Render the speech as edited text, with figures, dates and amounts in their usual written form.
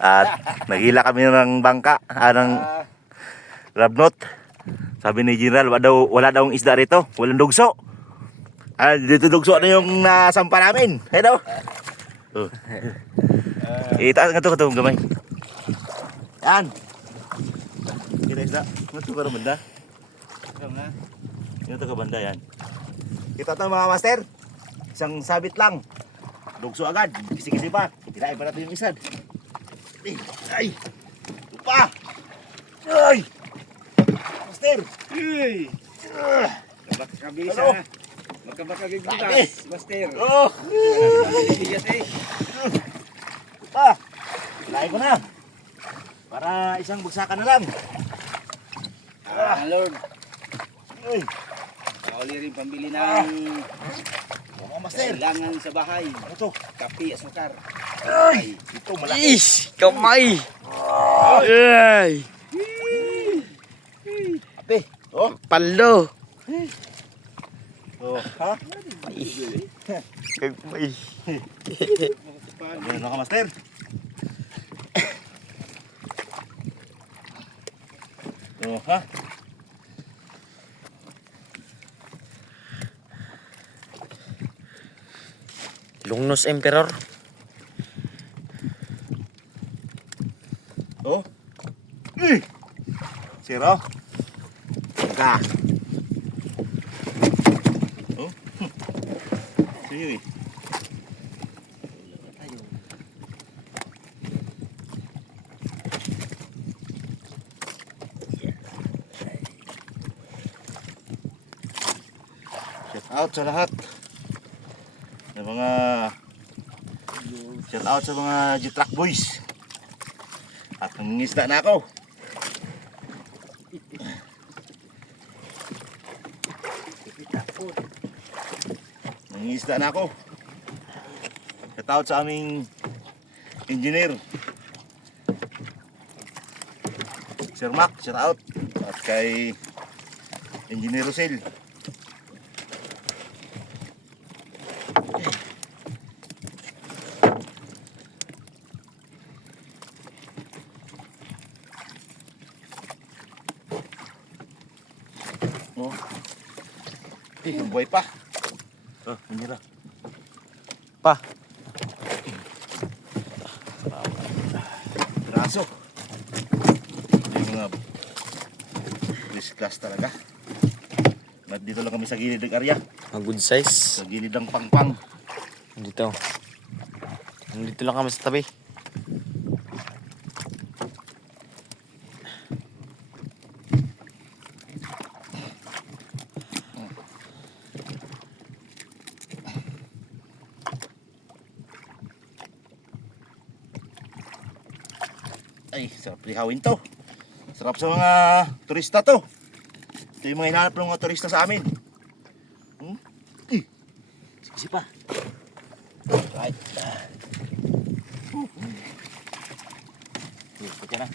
At naghila kami ng bangka, ng rabnot. Sabi ni General, wala daw isda rito, walang dugso. Dito dugso na yung nasampa namin. Hello. Itaas nga to gamay. Yan. Kita isda. Ito ka banda. Ito ka banda yan. Kita to mga master. Isang sabit lang. Dugso agad. Kisi-kisi pa. Kirain pa natin yung isad. Ay. Lupa. Ay. Master. Uy! Magkabisa. Ano? Magkabakagigas, Master. Oh. Bigas eh. Lupa. Kirain ko na. Para isang bagsakan na lang. Lord. Uy. Kauli rin pambili ng Mga master. kailangan sa bahay. Ano to? Kape, asukar. Ay. Ito malaki. Ish! Kamay! Ay! Ate. Oh. Palo! Oh. Ha? Kamay! Ano ka master? Oh, ha? Lungnos Emperor. Oh. Siro. Ka. Oh. Sige. Shout out sa lahat. Shout out sa mga G-Track boys. At nangingisda na ako. Nangingisda na ako. Shout out sa aming engineer Sir Mac, shout out. At kay Engineer Rosel. Oh. Buhay pa. Oh, hindi na. Pa. Braso. Yung mga first class talaga. Dito lang kami sa gilid ng area. A good size. Sa gilid ng pangpang. Dito. Dito lang kami sa tabi. Ay, sarap lihawin to. Sarap sa mga turista to. Ito yung mga hinahanap ng mga turista sa amin. Siksi pa. Right. Pwede na.